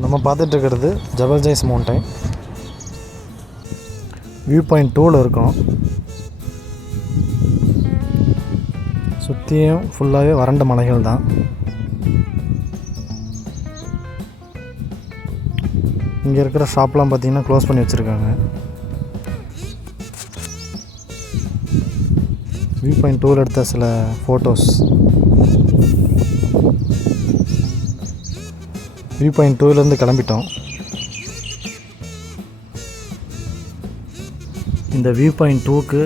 நம்ம பார்த்துட்டு இருக்கிறது ஜபல் ஜைஸ் மவுண்டைன். வியூ பாயிண்ட் 2ல் இருக்கோம். சுற்றியும் ஃபுல்லாகவே வறண்ட மலைகள் தான். இங்கே இருக்கிற ஷாப்லாம் பார்த்திங்கன்னா க்ளோஸ் பண்ணி வச்சுருக்காங்க. வியூ பாயிண்ட் 2ல் எடுத்த சில ஃபோட்டோஸ். வியூ பாயிண்ட் 2லேருந்து கிளம்பிட்டோம். இந்த வியூ பாயிண்ட் 2க்கு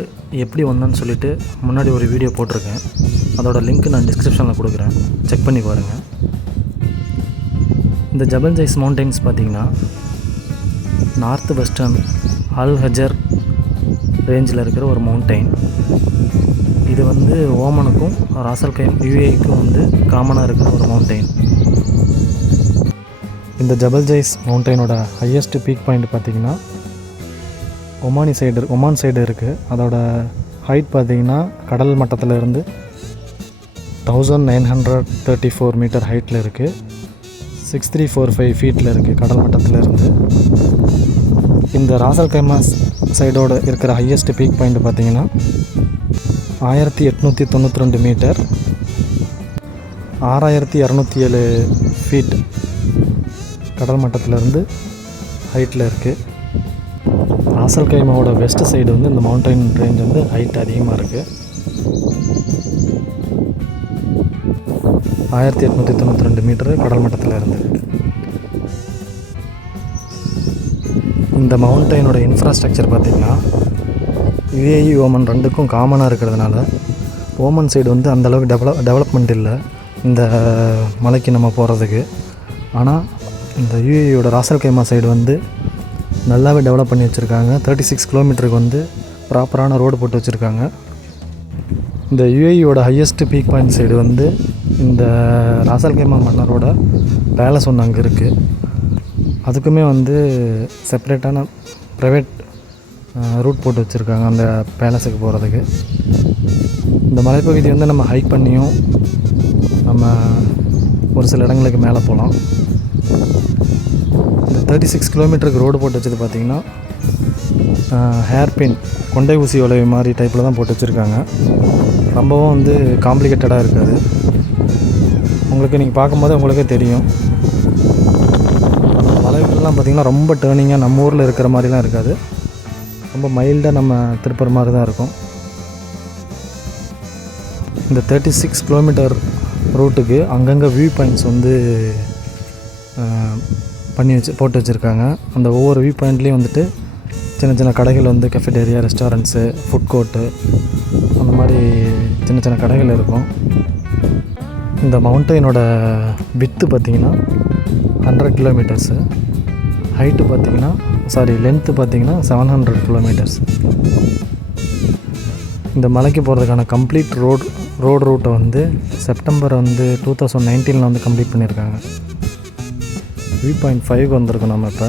எப்படி வந்தோன்னு சொல்லிட்டு முன்னாடி ஒரு வீடியோ போட்டிருக்கேன். அதோட லிங்க் நான் டிஸ்கிரிப்ஷனில் கொடுக்குறேன், செக் பண்ணி பாருங்கள். இந்த ஜபல் ஜைஸ் மவுண்டைன்ஸ் பார்த்திங்கன்னா நார்த் வெஸ்டர்ன் அல் ஹஜர் ரேஞ்சில் இருக்கிற ஒரு மவுண்டைன். இது வந்து ஓமனுக்கும் ராசல் கைம் யுஏக்கும் வந்து காமனாக இருக்கிற ஒரு மவுண்டைன். இந்த ஜபல் ஜைஸ் மவுண்டைனோட ஹையஸ்ட் பீக் பாயிண்ட் பார்த்திங்கன்னா ஒமான் சைடு இருக்குது. அதோட ஹைட் பார்த்திங்கன்னா கடல் மட்டத்தில் இருந்து 1934 மீட்டர் ஹைட்டில் இருக்குது. 6345 ஃபீட்டில் இருக்குது கடல் மட்டத்தில் இருந்து. இந்த ராசல் கைமா சைடோடு இருக்கிற ஹையஸ்ட் பீக் பாயிண்ட் பார்த்திங்கன்னா 1892 மீட்டர், 6207 ஃபீட் கடல் மட்டத்திலேருந்து ஹைட்டில் இருக்குது. ராசல் கைமாவோட வெஸ்ட் சைடு வந்து இந்த மவுண்டைன் ரேஞ்ச் வந்து ஹைட் அதிகமாக இருக்குது. 1892 மீட்டரு கடல் மட்டத்தில் இருந்து. இந்த மவுண்டைனோட இன்ஃப்ராஸ்ட்ரக்சர் பார்த்திங்கன்னா யுஏஇ ஓமன் ரெண்டுக்கும் காமனாக இருக்கிறதுனால ஓமன் சைடு வந்து அந்தளவுக்கு டெவலப்மெண்ட் இல்லை இந்த மலைக்கு நம்ம போகிறதுக்கு. ஆனால் இந்த யுஏஇயோட ராசல் கைமா சைடு வந்து நல்லாவே டெவலப் பண்ணி வச்சுருக்காங்க. 36 கிலோமீட்டருக்கு வந்து ப்ராப்பரான ரோடு போட்டு வச்சுருக்காங்க. இந்த யுஏஇயோட ஹையஸ்ட் பீக் பாயிண்ட் சைடு வந்து இந்த ராசல் கைமா மன்னரோட பேலஸ் ஒன்று அங்கே இருக்குது. அதுக்குமே வந்து செப்பரேட்டான ப்ரைவேட் ரூட் போட்டு வச்சுருக்காங்க அந்த பேலஸுக்கு போகிறதுக்கு. இந்த மலைப்பகுதி வந்து நம்ம ஹைக் பண்ணியும் நம்ம ஒரு சில இடங்களுக்கு மேலே போகலாம். இந்த 36 கிலோமீட்டருக்கு ரோடு போட்டு வச்சது பார்த்திங்கன்னா ஹேர்பின் கொண்டை ஊசி வளைவு மாதிரி டைப்பில் தான் போட்டு வச்சுருக்காங்க. ரொம்பவும் வந்து காம்ப்ளிகேட்டடாக இருக்காது. உங்களுக்கு நீங்கள் பார்க்கும்போது உங்களுக்கே தெரியும். வளைவுகள்லாம் பார்த்திங்கன்னா ரொம்ப டேர்னிங்காக நம்ம ஊரில் இருக்கிற மாதிரிலாம் இருக்காது. ரொம்ப மைல்டாக நம்ம திருப்புற மாதிரி தான் இருக்கும். இந்த 36 கிலோமீட்டர் ரூட்டுக்கு அங்கங்கே வியூ பாயிண்ட்ஸ் வந்து போட்டு வச்சுருக்காங்க. அந்த ஒவ்வொரு வியூ பாயிண்ட்லேயும் வந்துட்டு சின்ன சின்ன கடைகள் வந்து கெஃபடேரியா, ரெஸ்டாரண்ட்ஸு, ஃபுட் கோர்ட்டு அந்த மாதிரி சின்ன சின்ன கடைகள் இருக்கும். இந்த மவுண்டைனோட வித்து பார்த்திங்கன்னா 100 கிலோமீட்டர்ஸு, ஹைட்டு பார்த்திங்கன்னா லென்த்து பார்த்திங்கன்னா 700 கிலோமீட்டர்ஸ். இந்த மலைக்கு போகிறதுக்கான கம்ப்ளீட் ரோடு ரூட்டை வந்து செப்டம்பர் வந்து 2019 வந்து கம்ப்ளீட் பண்ணியிருக்காங்க. வியூ பாயிண்ட் 5 வந்திருக்கோம் நம்ம. இப்போ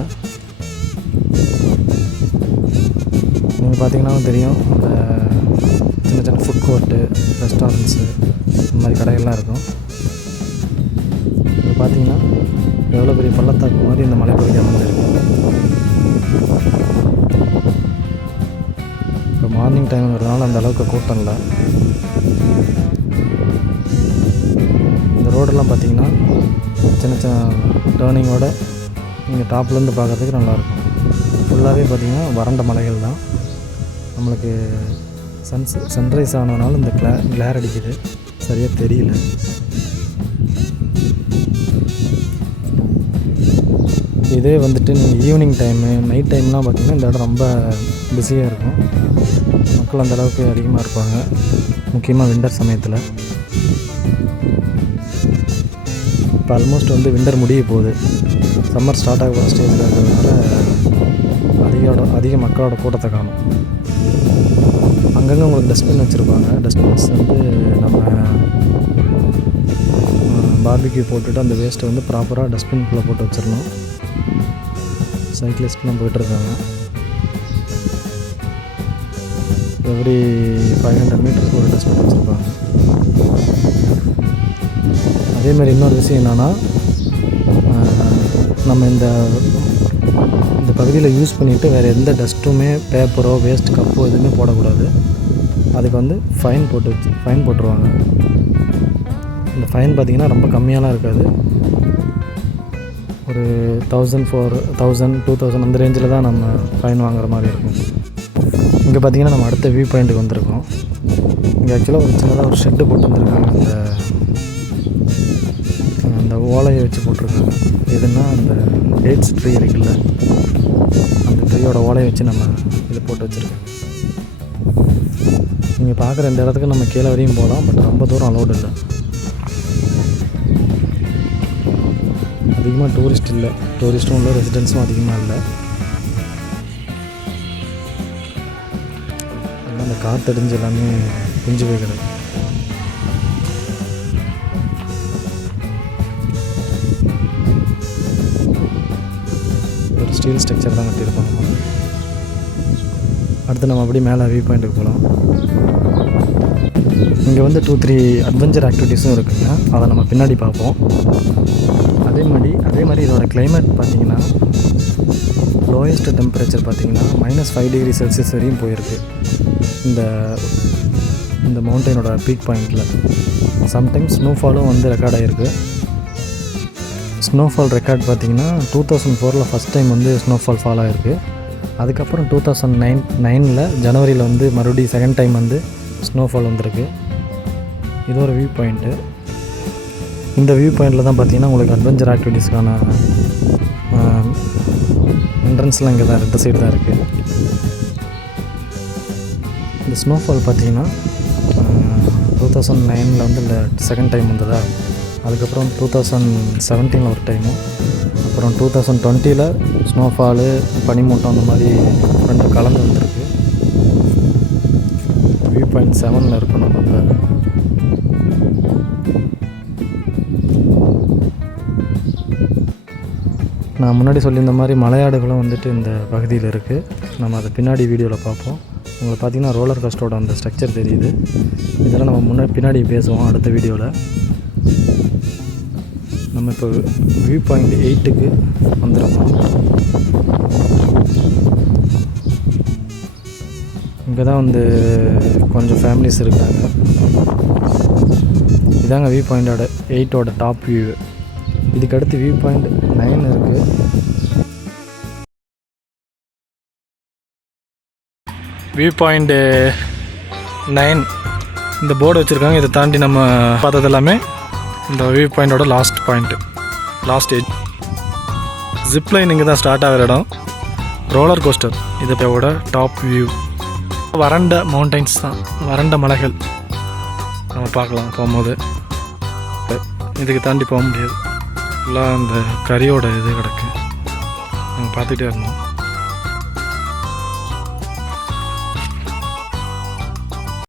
நீங்கள் பார்த்திங்கன்னா தெரியும், அந்த சின்ன சின்ன ஃபுட் கோர்ட்டு, ரெஸ்டாரண்ட்ஸு இந்த மாதிரி கடைகள்லாம் இருக்கும். இது பார்த்திங்கன்னா எவ்வளோ பெரிய பள்ளத்தாக்கு மாதிரி இந்த மலைப்பகுதி அமைஞ்சிருக்கு. இப்போ மார்னிங் டைம்ங்கிறதுனால அந்த அளவுக்கு கூட்டம் இல்லை. இந்த ரோடெல்லாம் பார்த்திங்கன்னா சின்ன சின்ன டேர்னிங்கோட நீங்கள் டாப்லேருந்து பார்க்குறதுக்கு நல்லாயிருக்கும். ஃபுல்லாகவே பார்த்திங்கன்னா வறண்ட மலைகள் தான். நம்மளுக்கு சன்ரைஸ் ஆனதுனால இந்த கிளேர் அடிக்குது, சரியாக தெரியல. இதே வந்துட்டு நீங்கள் ஈவினிங் டைமு, நைட் டைம்லாம் பார்த்திங்கன்னா இந்த இடம் ரொம்ப பிஸியாக இருக்கும். மக்கள் அந்தளவுக்கு அதிகமாக இருப்பாங்க, முக்கியமாக விண்டர் சமயத்தில். இப்போ ஆல்மோஸ்ட் வந்து விண்டர் முடிய போகுது. சம்மர் ஸ்டார்ட் ஆக போகிற ஸ்டேஜில் இருக்கிறதுனால அதிக மக்களோட கூட்டத்தை காணும். அங்கங்கே உங்களுக்கு டஸ்ட்பின் வச்சுருப்பாங்க. டஸ்ட்பின்ஸ் வந்து நம்ம பார்பிக்யூ போட்டுட்டு அந்த வேஸ்ட்டை வந்து ப்ராப்பராக டஸ்ட்பின்குள்ளே போட்டு வச்சிடணும். சைக்கிளிஸ்ட்லாம் போய்ட்டுருக்காங்க. எவ்ரி 500 மீட்டருக்கு ஒரு டஸ்ட்பின் வச்சுருப்பாங்க. அதேமாதிரி இன்னொரு விஷயம் என்னென்னா, நம்ம இந்த பகுதியில் யூஸ் பண்ணிவிட்டு வேறு எந்த டஸ்ட்டுமே பேப்பரோ வேஸ்ட் கப்போ எதுவுமே போடக்கூடாது. அதுக்கு வந்து ஃபைன் போட்டுருவாங்க. இந்த ஃபைன் பார்த்திங்கன்னா ரொம்ப கம்மியாலாம் இருக்காது. ஒரு 1000, 2000 அந்த ரேஞ்சில் தான் நம்ம ஃபைன் வாங்குற மாதிரி இருக்கும். இங்கே பார்த்திங்கன்னா நம்ம அடுத்த வியூ பாயிண்ட்டுக்கு வந்திருக்கோம். இங்கே ஆக்சுவலாக ஒரு சின்னதாக ஒரு ஷெட்டு போட்டு வந்துருக்காங்க. அந்த ஓலையை வச்சு போட்டிருக்காங்க. எதுன்னா அந்த டேட்ஸ் ட்ரீ இருக்குல்ல, அந்த ட்ரீயோட ஓலையை வச்சு நம்ம இதை போட்டு வச்சுருக்கோம். நீங்கள் பார்க்குற இந்த இடத்துக்கு நம்ம கீழே வரையும் போகலாம், பட் ரொம்ப தூரம் அலோடு இல்லை. அதிகமாக டூரிஸ்ட் இல்லை, டூரிஸ்ட்டும் இல்லை, ரெசிடென்ஸும் அதிகமாக இல்லை. அந்த காற்றடிஞ்சு எல்லாமே குஞ்சு போய் கிடக்கு. ஒரு ஸ்டீல் ஸ்ட்ரக்சர் தான் கட்டியிருப்பாங்க. அடுத்து நம்ம அப்படியே மேலே வியூ பாயிண்ட்டுக்கு போகலாம். இங்கே வந்து 2-3 அட்வென்ச்சர் ஆக்டிவிட்டீஸும் இருக்குதுங்க. அதை நம்ம பின்னாடி பார்ப்போம். அதே மாதிரி இதோட கிளைமேட் பார்த்திங்கன்னா லோயஸ்ட் டெம்பரேச்சர் பார்த்திங்கன்னா -5 டிகிரி செல்சியஸ் வரையும் போயிருக்கு. இந்த மவுண்டனோட பீக் பாயிண்டில் சம்டைம்ஸ் ஸ்னோஃபாலும் வந்து ரெக்கார்ட் ஆகிருக்கு. ஸ்னோஃபால் ரெக்கார்ட் பார்த்திங்கன்னா 2004 ஃபஸ்ட் டைம் வந்து ஸ்னோஃபால் ஃபால் ஆகிருக்கு. அதுக்கப்புறம் 2009 ஜனவரியில் வந்து மறுபடியும் செகண்ட் டைம் வந்து ஸ்னோஃபால் வந்திருக்கு. இது ஒரு வியூ பாயிண்ட்டு. இந்த வியூ பாயிண்டில் தான் பார்த்திங்கன்னா உங்களுக்கு அட்வென்ச்சர் ஆக்டிவிட்டீஸ்க்கான என்ட்ரன்ஸ்லாம் இங்கே தான் இந்த சைடு தான் இருக்குது. இந்த ஸ்னோஃபால் பார்த்திங்கன்னா 2009 வந்து இந்த செகண்ட் டைம் வந்ததா, அதுக்கப்புறம் 2017 ஒரு டைமும், அப்புறம் 2020 ஸ்னோஃபாலு பனிமூட்டம் அந்த மாதிரி ரெண்டும் கலந்து வந்திருக்கு. வியூ பாயிண்ட் 7 இருக்கும் நம்ம. நான் முன்னாடி சொல்லியிருந்த மாதிரி மலையாடுகளும் வந்துட்டு இந்த பகுதியில் இருக்குது. நம்ம அதை பின்னாடி வீடியோவில் பார்ப்போம். உங்களுக்கு பார்த்திங்கன்னா ரோலர் கோஸ்டரோட அந்த ஸ்ட்ரக்சர் தெரியுது. இதெல்லாம் நம்ம பின்னாடி பேசுவோம் அடுத்த வீடியோவில். நம்ம இப்போ வியூ பாயிண்ட் 8க்கு வந்துருக்கோம். இங்கே தான் வந்து கொஞ்சம் ஃபேமிலிஸ் இருக்காங்க. இதாங்க வியூ பாயிண்டோட 8ஓட டாப் வியூ. இதுக்கு அடுத்து வியூ பாயிண்ட் 9 இருக்குது. வியூ பாயிண்ட் 9 இந்த போர்டு வச்சுருக்காங்க. இதை தாண்டி நம்ம பார்த்தது எல்லாமே இந்த வியூ பாயிண்டோட last point, last edge. Zipline இங்கே தான் ஸ்டார்ட் ஆகிற இடம். ரோலர் கோஸ்டர் இதோட டாப் வியூ. வறண்ட மவுண்டைன்ஸ் தான், வறண்ட மலைகள் நம்ம பார்க்கலாம் போகும்போது. இதுக்கு தாண்டி போக முடியாது. ஃபுல்லாக அந்த கரியோட இது கிடக்கு, நம்ம பார்த்துட்டே இருந்தோம்.